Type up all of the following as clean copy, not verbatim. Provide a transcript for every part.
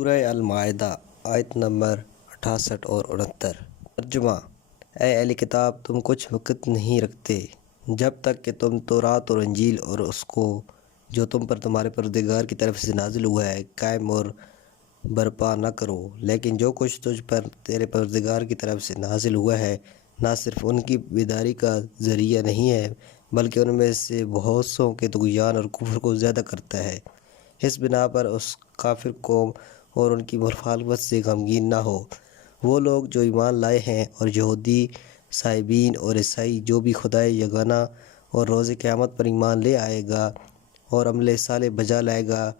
سورہ المائدہ آیت نمبر 68 اور 69۔ ترجمہ: اے اہل کتاب، تم کچھ وقت نہیں رکھتے جب تک کہ تم تورات اور انجیل اور اس کو جو تم پر تمہارے پروردگار کی طرف سے نازل ہوا ہے قائم اور برپا نہ کرو۔ لیکن جو کچھ تجھ پر تیرے پروردگار کی طرف سے نازل ہوا ہے نہ صرف ان کی بیداری کا ذریعہ نہیں ہے بلکہ ان میں سے بہت سوں کے طغیان اور کفر کو زیادہ کرتا ہے۔ اس بنا پر اس کافر قوم اور ان کی مخالفت سے غمگین نہ ہو۔ وہ لوگ جو ایمان لائے ہیں اور یہودی، صابئین اور عیسائی جو بھی خدائے یگانہ اور روز قیامت پر ایمان لے آئے گا اور عمل صالح بجا لائے گا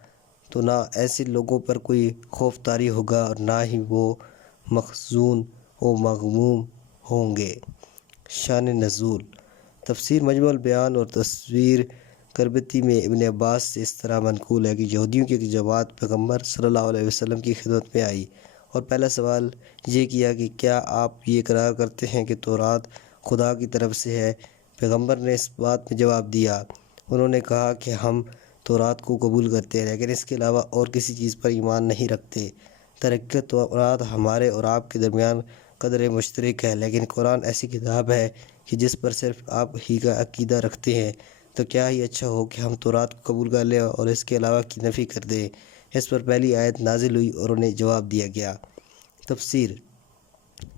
تو نہ ایسے لوگوں پر کوئی خوف طاری ہوگا اور نہ ہی وہ محزون و مغموم ہوں گے۔ شان نزول: تفسیر مجمع البیان اور تصویر قرطبی میں ابن عباس سے اس طرح منقول ہے کہ یہودیوں کی ایک جماعت پیغمبر صلی اللہ علیہ وسلم کی خدمت میں آئی اور پہلا سوال یہ کیا کہ کیا آپ یہ اقرار کرتے ہیں کہ تورات خدا کی طرف سے ہے؟ پیغمبر نے اس بات میں جواب دیا۔ انہوں نے کہا کہ ہم تورات کو قبول کرتے ہیں لیکن اس کے علاوہ اور کسی چیز پر ایمان نہیں رکھتے۔ درحقیقت تورات ہمارے اور آپ کے درمیان قدر مشترک ہے، لیکن قرآن ایسی کتاب ہے کہ جس پر صرف آپ ہی کا عقیدہ رکھتے ہیں، تو کیا ہی اچھا ہو کہ ہم تورات کو قبول کر لیں اور اس کے علاوہ کی نفی کر دیں۔ اس پر پہلی آیت نازل ہوئی اور انہیں جواب دیا گیا۔ تفسیر: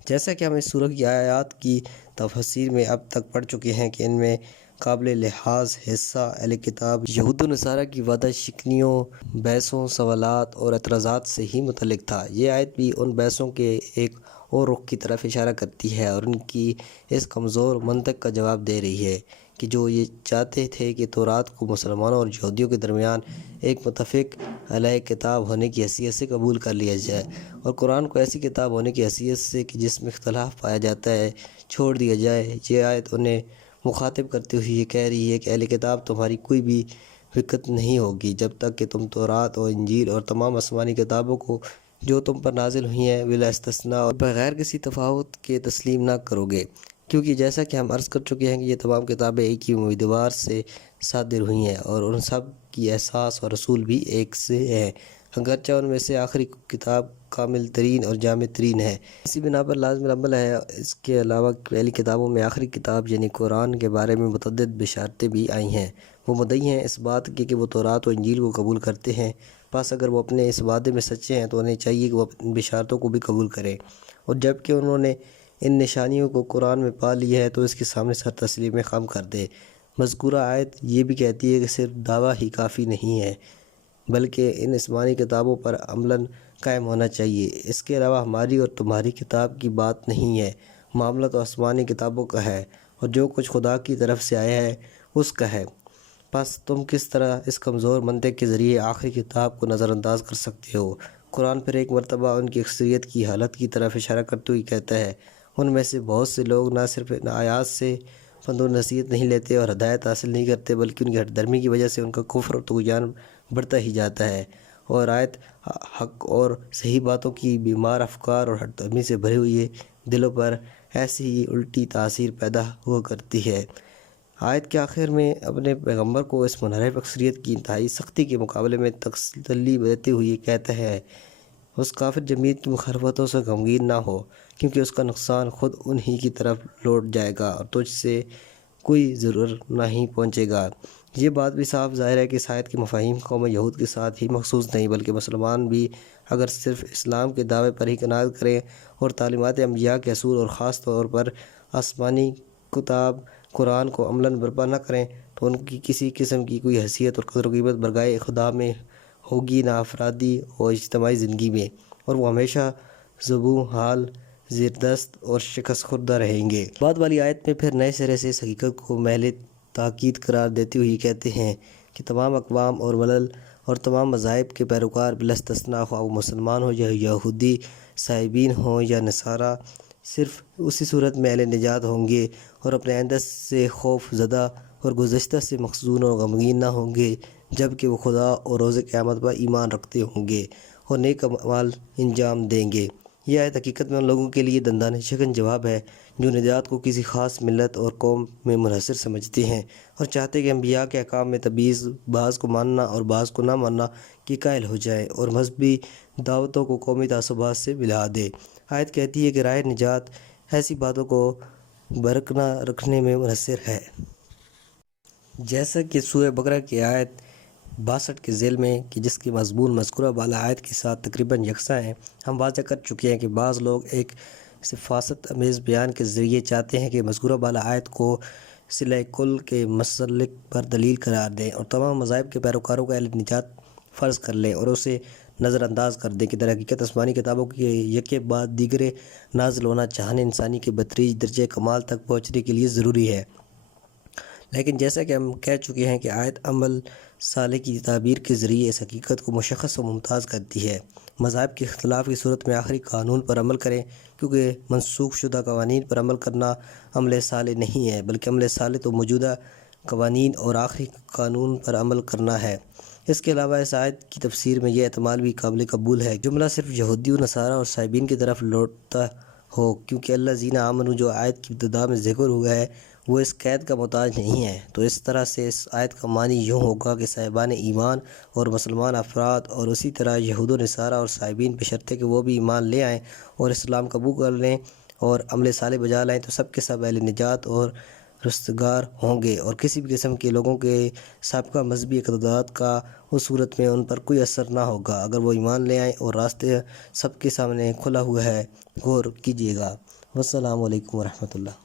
جیسا کہ ہم اس سورہ کی آیات کی تفسیر میں اب تک پڑھ چکے ہیں کہ ان میں قابل لحاظ حصہ اہل کتاب یہود و نصارہ کی وعدہ شکنیوں، بحثوں، سوالات اور اعتراضات سے ہی متعلق تھا۔ یہ آیت بھی ان بحثوں کے ایک اور رخ کی طرف اشارہ کرتی ہے اور ان کی اس کمزور منطق کا جواب دے رہی ہے کہ جو یہ چاہتے تھے کہ تورات کو مسلمانوں اور یہودیوں کے درمیان ایک متفق علیہ کتاب ہونے کی حیثیت سے قبول کر لیا جائے اور قرآن کو ایسی کتاب ہونے کی حیثیت سے کہ جس میں اختلاف پایا جاتا ہے چھوڑ دیا جائے۔ یہ آیت انہیں مخاطب کرتے ہوئے یہ کہہ رہی ہے کہ اہل کتاب، تمہاری کوئی بھی وقت نہیں ہوگی جب تک کہ تم تورات اور انجیل اور تمام آسمانی کتابوں کو جو تم پر نازل ہوئی ہیں بلا استثناء اور بغیر کسی تفاوت کے تسلیم نہ کرو گے، کیونکہ جیسا کہ ہم عرض کر چکے ہیں کہ یہ تمام کتابیں ایک ہی امیدوار سے صادر ہوئی ہیں اور ان سب کی اساس اور اصول بھی ایک سے ہیں، اگرچہ ان میں سے آخری کتاب کامل ترین اور جامع ترین ہے۔ اسی بنا پر لازم العمل ہے اس کے علاوہ پہلی کتابوں میں آخری کتاب یعنی قرآن کے بارے میں متعدد بشارتیں بھی آئی ہیں۔ وہ مدعی ہیں اس بات کی کہ وہ تورات و انجیل کو قبول کرتے ہیں، بس اگر وہ اپنے اس وعدے میں سچے ہیں تو انہیں چاہیے کہ وہ ان بشارتوں کو بھی قبول کریں، اور جب کہ انہوں نے ان نشانیوں کو قرآن میں پا لی ہے تو اس کے سامنے سر تسلیم خم کر دے۔ مذکورہ آیت یہ بھی کہتی ہے کہ صرف دعویٰ ہی کافی نہیں ہے بلکہ ان آسمانی کتابوں پر عملاً قائم ہونا چاہیے۔ اس کے علاوہ ہماری اور تمہاری کتاب کی بات نہیں ہے، معاملہ تو آسمانی کتابوں کا ہے اور جو کچھ خدا کی طرف سے آیا ہے اس کا ہے۔ پس تم کس طرح اس کمزور منطق کے ذریعے آخری کتاب کو نظر انداز کر سکتے ہو؟ قرآن پھر ایک مرتبہ ان کی اکثریت کی حالت کی طرف اشارہ کرتے ہوئے کہتا ہے، ان میں سے بہت سے لوگ نہ صرف ان آیات سے پند و نصیحت نہیں لیتے اور ہدایت حاصل نہیں کرتے بلکہ ان کی ہٹ درمی کی وجہ سے ان کا کفر اور طغیان بڑھتا ہی جاتا ہے، اور آیت حق اور صحیح باتوں کی بیمار افکار اور ہٹ درمی سے بھری ہوئی دلوں پر ایسی ہی الٹی تاثیر پیدا ہوا کرتی ہے۔ آیت کے آخر میں اپنے پیغمبر کو اس منحرف اکثریت کی انتہائی سختی کے مقابلے میں تسلی دیتے ہوئے کہتا ہے، اس کافر جماعت کی مخالفتوں سے غمگین نہ ہو، کیونکہ اس کا نقصان خود انہی کی طرف لوٹ جائے گا اور تجھ سے کوئی ضرر نہیں پہنچے گا۔ یہ بات بھی صاف ظاہر ہے کہ اس آیت کے مفاہیم قوم یہود کے ساتھ ہی مخصوص نہیں بلکہ مسلمان بھی اگر صرف اسلام کے دعوے پر ہی قناعت کریں اور تعلیمات انبیاء کے اصول اور خاص طور پر آسمانی کتاب قرآن کو عملاً برپا نہ کریں تو ان کی کسی قسم کی کوئی حیثیت اور قدر و قیمت برگاہ خدا میں ہوگی نہ افرادی اور اجتماعی زندگی میں، اور وہ ہمیشہ ذبح حال، زیر دست اور شکست خوردہ رہیں گے۔ بعد والی آیت میں پھر نئے سرے سے اس حقیقت کو محل تاکید قرار دیتے ہوئے کہتے ہیں کہ تمام اقوام اور ملل اور تمام مذاہب کے پیروکار بلا استثناء خواہ وہ مسلمان ہوں یا یہودی، صابئین ہوں یا نصارہ، صرف اسی صورت میں اہل نجات ہوں گے اور اپنے آئندہ سے خوف زدہ اور گزشتہ سے محزون اور غمگین نہ ہوں گے جب کہ وہ خدا اور روز قیامت پر ایمان رکھتے ہوں گے اور نیک اعمال انجام دیں گے۔ یہ آیت حقیقت میں ان لوگوں کے لیے دندانہ شکن جواب ہے جو نجات کو کسی خاص ملت اور قوم میں منحصر سمجھتے ہیں اور چاہتے کہ انبیاء کے احکام میں تمیز بعض کو ماننا اور بعض کو نہ ماننا کی قائل ہو جائیں اور مذہبی دعوتوں کو قومی تعصبات سے ملا دے۔ آیت کہتی ہے کہ راہ نجات ایسی باتوں کو برقرار رکھنے میں منحصر ہے، جیسا کہ سورہ بقرہ کی آیت 62 کے ذیل میں کہ جس کی مضمون مذکورہ بالا آیت کے ساتھ تقریباً یکساں ہیں۔ ہم واضح کر چکے ہیں کہ بعض لوگ ایک سفاست امیز بیان کے ذریعے چاہتے ہیں کہ مذکورہ بالا آیت کو صلہ کل کے مسلک پر دلیل قرار دیں اور تمام مذاہب کے پیروکاروں کا اہل نجات فرض کر لیں اور اسے نظر انداز کر دیں کہ در حقیقت آسمانی کتابوں کے یکے بعد دیگرے نازل ہونا چاہنے انسانی کے بتدریج درجہ کمال تک پہنچنے کے لیے ضروری ہے۔ لیکن جیسا کہ ہم کہہ چکے ہیں کہ آیت عمل صالح کی تعبیر کے ذریعے اس حقیقت کو مشخص و ممتاز کرتی ہے۔ مذاہب کے اختلاف کی صورت میں آخری قانون پر عمل کریں، کیونکہ منسوخ شدہ قوانین پر عمل کرنا عمل صالح نہیں ہے، بلکہ عمل صالح تو موجودہ قوانین اور آخری قانون پر عمل کرنا ہے۔ اس کے علاوہ اس آیت کی تفسیر میں یہ احتمال بھی قابل قبول ہے جملہ صرف یہودی و نصارہ اور صائبین کی طرف لوٹتا ہو، کیونکہ الذین آمنوا جو آیت کی ابتدا میں ذکر ہوا ہے وہ اس قید کا محتاج نہیں ہے۔ تو اس طرح سے اس آیت کا معنی یوں ہوگا کہ صاحبان ایمان اور مسلمان افراد اور اسی طرح یہود و نصارہ اور صائبین بشرطے کہ وہ بھی ایمان لے آئیں اور اسلام قبول کر لیں اور عمل صالح بجا لائیں تو سب کے سب اہل نجات اور رستگار ہوں گے، اور کسی بھی قسم کے لوگوں کے سابقہ مذہبی اقدارات کا اس صورت میں ان پر کوئی اثر نہ ہوگا اگر وہ ایمان لے آئیں اور راستے سب کے سامنے کھلا ہوا ہے۔ غور کیجیے گا۔ والسلام علیکم ورحمۃ اللہ۔